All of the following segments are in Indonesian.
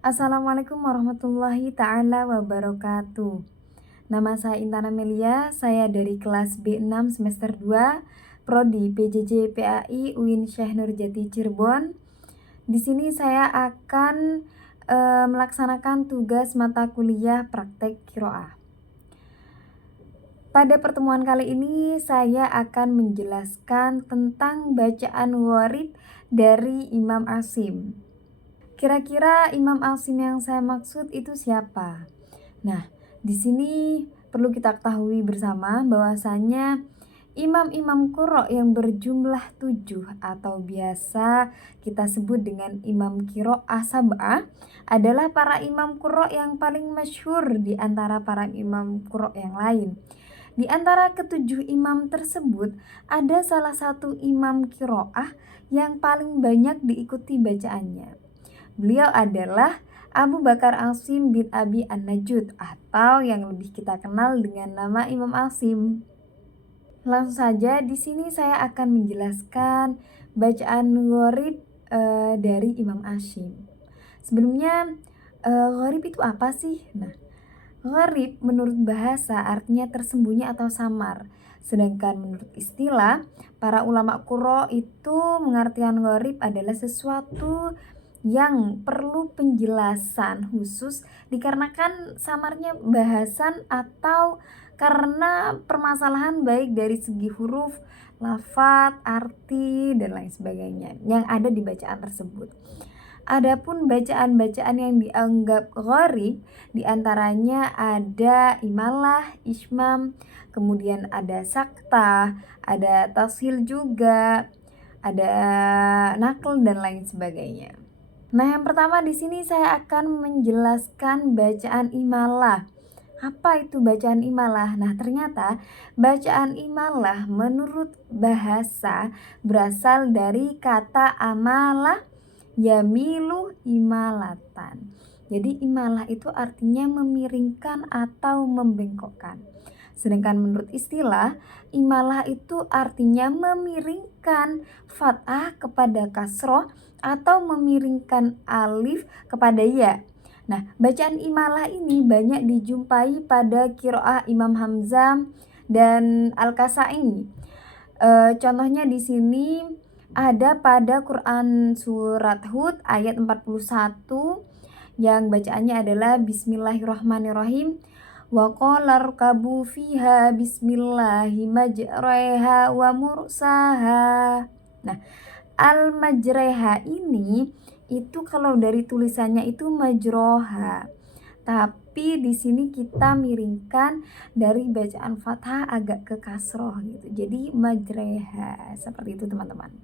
Assalamualaikum warahmatullahi ta'ala wabarakatuh. Nama saya Intan Amelia, saya dari kelas B6 semester 2, Prodi PJJ PAI UIN Syekh Nurjati Cirebon. Di sini saya akan melaksanakan tugas mata kuliah praktek Qiraah. Pada pertemuan kali ini saya akan menjelaskan tentang bacaan gharib dari Imam Asim. Kira-kira Imam Asim yang saya maksud itu siapa? Nah, di sini perlu kita ketahui bersama bahwasannya imam-imam qurra yang berjumlah 7 atau biasa kita sebut dengan imam qiraah sab'ah adalah para imam qurra yang paling masyhur di antara para imam qurra yang lain. Di antara ketujuh imam tersebut ada salah satu imam qiraah yang paling banyak diikuti bacaannya. Beliau adalah Abu Bakar Asim bin Abi An-Najud atau yang lebih kita kenal dengan nama Imam Asim. Langsung saja di sini saya akan menjelaskan bacaan gharib dari Imam Asim. Sebelumnya gharib itu apa sih? Nah, gharib menurut bahasa artinya tersembunyi atau samar. Sedangkan menurut istilah, para ulama qurra itu mengartikan gharib adalah sesuatu yang perlu penjelasan khusus dikarenakan samarnya bahasan atau karena permasalahan baik dari segi huruf, lafadz, arti, dan lain sebagainya yang ada di bacaan tersebut. Adapun bacaan-bacaan yang dianggap gharib diantaranya ada imalah, ismam, kemudian ada sakta, ada tashil juga, ada naql dan lain sebagainya. Nah, yang pertama di sini saya akan menjelaskan bacaan imalah. Apa itu bacaan imalah? Nah, ternyata bacaan imalah menurut bahasa berasal dari kata amalah yamilu imalatan. Jadi imalah itu artinya memiringkan atau membengkokkan. Sedangkan menurut istilah, imalah itu artinya memiringkan fathah kepada kasroh atau memiringkan alif kepada ya. Nah, bacaan imalah ini banyak dijumpai pada qiraah Imam Hamzah dan Al-Kasai. Contohnya di sini ada pada Quran surat Hud ayat 41 yang bacaannya adalah Bismillahirrahmanirrahim. Wa qala rkabu fiha bismillahi majreha wa mursaha. Nah, al-majreha ini itu kalau dari tulisannya itu majroha. Tapi di sini kita miringkan dari bacaan fathah agak ke kasroh gitu. Jadi majreha seperti itu teman-teman.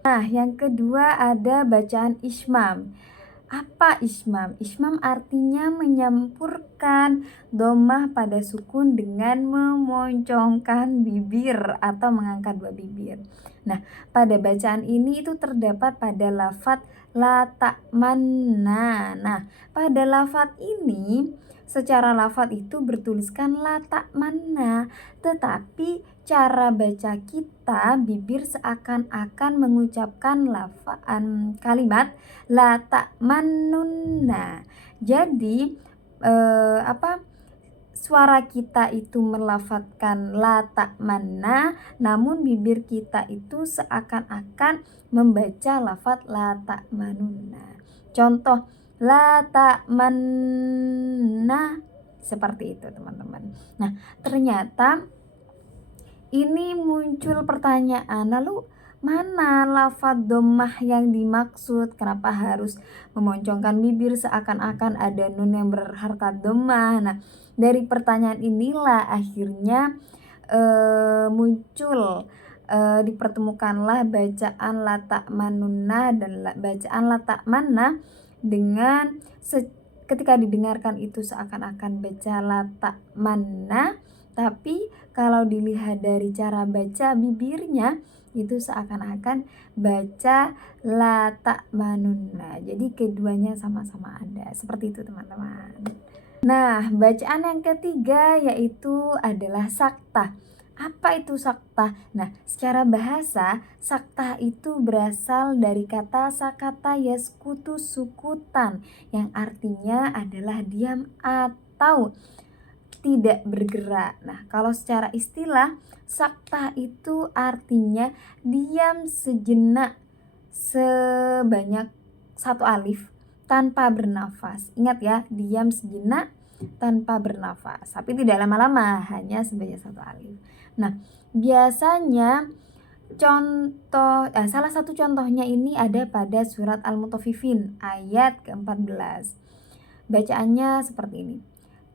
Nah, yang kedua ada bacaan ismam. Apa ismam? Ismam artinya menyampurkan domah pada sukun dengan memoncongkan bibir atau mengangkat dua bibir. Nah, pada bacaan ini itu terdapat pada lafadz la ta'manna. Nah, pada lafadz ini secara lafadz itu bertuliskan la ta'manna, tetapi cara baca kita bibir seakan-akan mengucapkan kalimat la ta'mannunna. Jadi suara kita itu melafadzkan la ta'manna, namun bibir kita itu seakan-akan membaca lafadz la ta'manunna. Contoh la ta'manna seperti itu teman-teman. Nah, ternyata ini muncul pertanyaan, lalu mana lafadz dhammah yang dimaksud? Kenapa harus memoncongkan bibir seakan-akan ada nun yang berharkat dhammah? Nah, dari pertanyaan inilah akhirnya muncul dipertemukanlah bacaan la ta'manunna dan bacaan la ta'manna dengan ketika didengarkan itu seakan-akan baca la ta'manna, tapi kalau dilihat dari cara baca bibirnya itu seakan-akan baca la ta'manunna. Jadi keduanya sama-sama ada. Seperti itu teman-teman. Nah, bacaan yang ketiga yaitu adalah sakta. Apa itu saktah? Nah, secara bahasa, saktah itu berasal dari kata sakata yaskutu sukutan yang artinya adalah diam atau tidak bergerak. Nah, kalau secara istilah, saktah itu artinya diam sejenak sebanyak satu alif tanpa bernafas. Ingat ya, diam sejenak tanpa bernafas, tapi tidak lama-lama, hanya sebanyak satu alif. Nah, biasanya salah satu contohnya ini ada pada surat Al-Mutaffifin ayat ke-14. Bacaannya seperti ini.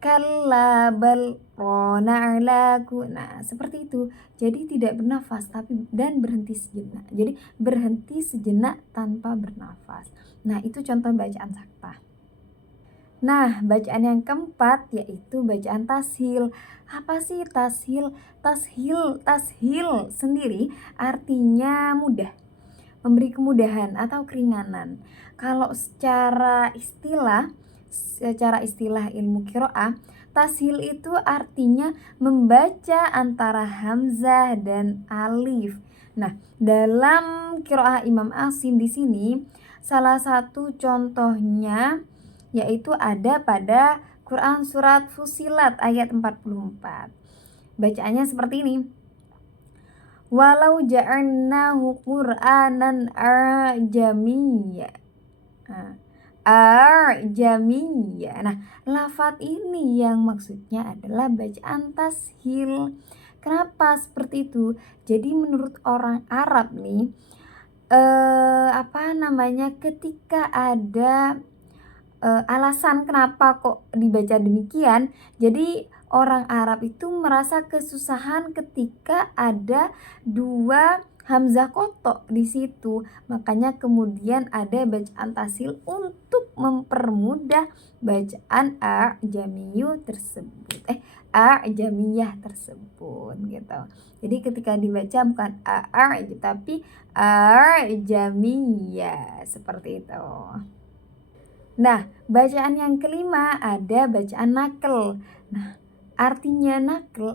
Kalla bal rana alaku. Nah, seperti itu. Jadi tidak bernafas dan berhenti sejenak. Jadi berhenti sejenak tanpa bernafas. Nah, itu contoh bacaan saktah. Nah, bacaan yang keempat yaitu bacaan tashil. Apa sih tashil? Tashil sendiri artinya mudah, memberi kemudahan atau keringanan. Kalau secara istilah ilmu qiraah, tashil itu artinya membaca antara hamzah dan alif. Nah, dalam qiraah Imam Asim di sini salah satu contohnya yaitu ada pada Quran surat Fussilat ayat 44. Bacaannya seperti ini. Walau ja'alnahu Qur'anan arjamiyya. Arjamiyya. Nah, lafaz ini yang maksudnya adalah bacaan tashil. Kenapa seperti itu? Jadi menurut orang Arab nih, ketika ada alasan kenapa kok dibaca demikian, jadi orang Arab itu merasa kesusahan ketika ada dua hamzah kotok di situ. Makanya kemudian ada bacaan tasil untuk mempermudah bacaan a'jamiyah tersebut gitu. Jadi ketika dibaca bukan tapi a'jamiyah seperti itu. Nah, bacaan yang kelima ada bacaan nakel. Nah, artinya nakel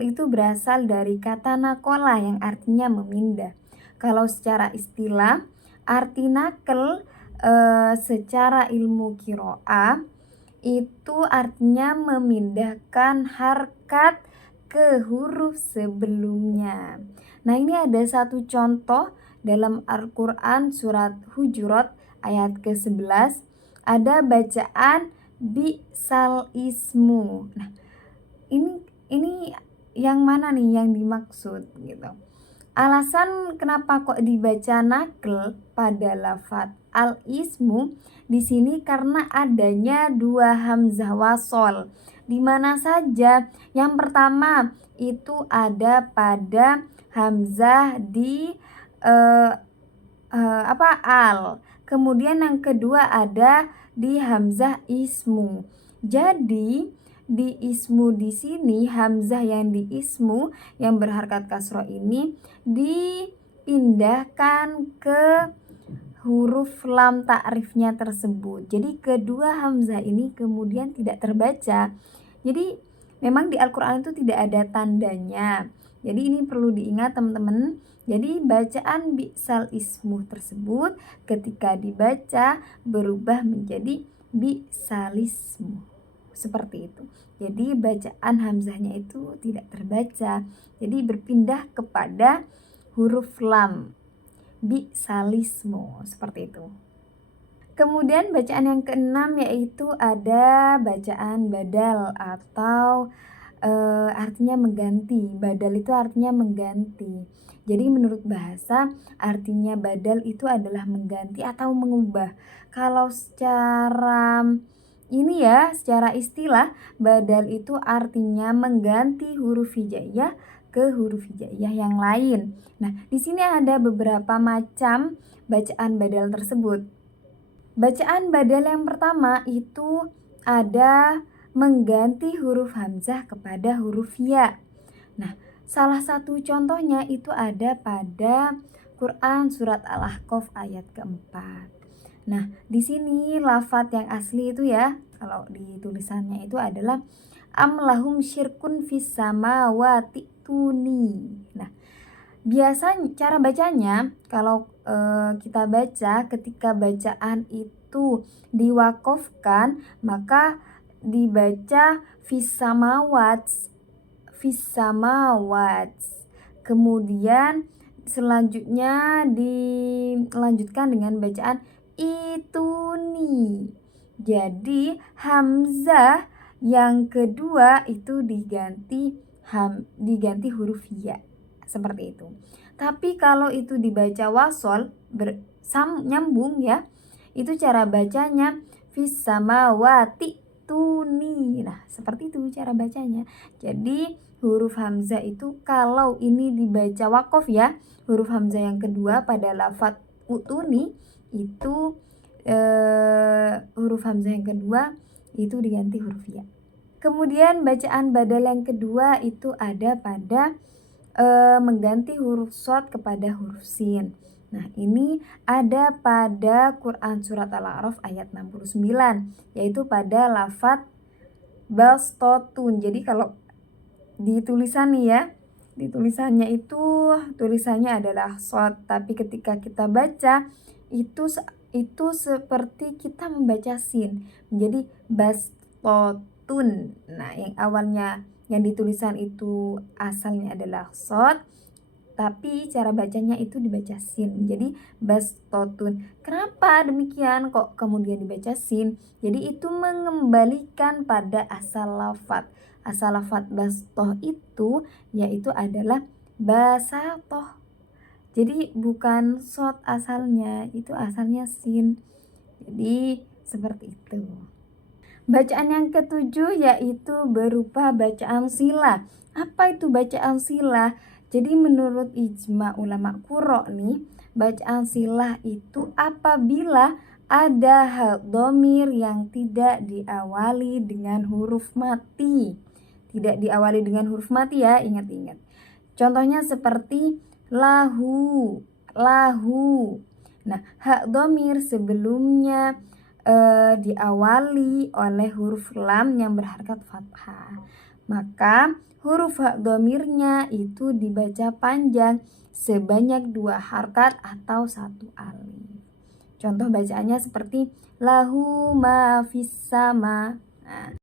itu berasal dari kata nakola yang artinya memindah. Kalau secara istilah, arti nakel secara ilmu qiraah itu artinya memindahkan harkat ke huruf sebelumnya. Nah, ini ada satu contoh dalam Al-Quran surat Hujurat ayat ke-11, ada bacaan bi'sal ismu. Nah, ini yang mana nih yang dimaksud gitu. Alasan kenapa kok dibaca nakl pada lafaz al-ismu di sini karena adanya dua hamzah wasol. Di mana saja? Yang pertama itu ada pada hamzah di al. Kemudian yang kedua ada di hamzah ismu. Jadi di ismu di sini hamzah yang di ismu yang berharkat kasroh ini dipindahkan ke huruf lam ta'rifnya tersebut. Jadi kedua hamzah ini kemudian tidak terbaca. Jadi memang di Al-Quran itu tidak ada tandanya. Jadi ini perlu diingat teman-teman. Jadi bacaan bi'sal ismu tersebut ketika dibaca berubah menjadi bi'salismu. Seperti itu. Jadi bacaan hamzahnya itu tidak terbaca. Jadi berpindah kepada huruf lam. Bi'salismu. Seperti itu. Kemudian bacaan yang keenam yaitu ada bacaan badal atau artinya mengganti. Badal itu artinya mengganti. Jadi menurut bahasa artinya badal itu adalah mengganti atau mengubah. Kalau secara istilah badal itu artinya mengganti huruf hijaiyah ke huruf hijaiyah yang lain. Nah, di sini ada beberapa macam bacaan badal tersebut. Bacaan badal yang pertama itu ada mengganti huruf hamzah kepada huruf ya. Nah, salah satu contohnya itu ada pada Quran surat Al-Ahqaf ayat keempat. Nah, di sini lafaz yang asli itu ya, kalau di tulisannya itu adalah am lahum syirkun fis samawati tuni. Nah, biasanya cara bacanya kalau kita baca ketika bacaan itu diwakofkan maka dibaca fis samawat. Kemudian selanjutnya dilanjutkan dengan bacaan ituni. Jadi hamzah yang kedua itu diganti huruf ya. Seperti itu. Tapi kalau itu dibaca wasol nyambung ya, itu cara bacanya fis samawati tuni. Nah, seperti itu cara bacanya. Jadi huruf hamzah itu kalau ini dibaca wakof ya, huruf hamzah yang kedua pada lafadz utuni itu huruf hamzah yang kedua itu diganti huruf ya. Kemudian bacaan badal yang kedua itu ada pada mengganti huruf shad kepada huruf sin. Nah, ini ada pada Quran surat Al-A'raf ayat 69, yaitu pada lafadz bastotun. Jadi kalau di tulisan nih ya, di tulisannya itu tulisannya adalah shad, tapi ketika kita baca itu seperti kita membaca sin, menjadi bastotun. Nah, yang awalnya yang ditulisan itu asalnya adalah shad, tapi cara bacanya itu dibaca sin, jadi bastotun. Kenapa demikian kok kemudian dibaca sin? Jadi itu mengembalikan pada asal lafadz. Asal lafadz bastoh itu yaitu adalah basatoh. Jadi bukan shad asalnya, itu asalnya sin. Jadi seperti itu. Bacaan yang ketujuh yaitu berupa bacaan sila. Apa itu bacaan sila? Jadi menurut ijma ulama qurra nih, bacaan sila itu apabila ada dhamir yang tidak diawali dengan huruf mati. Tidak diawali dengan huruf mati ya, ingat-ingat. Contohnya seperti lahu. Nah, hak dhamir sebelumnya diawali oleh huruf lam yang berharkat fathah, maka huruf hak dhamirnya itu dibaca panjang sebanyak 2 harkat atau 1 alif. Contoh bacaannya seperti lahu ma fis sama. Nah,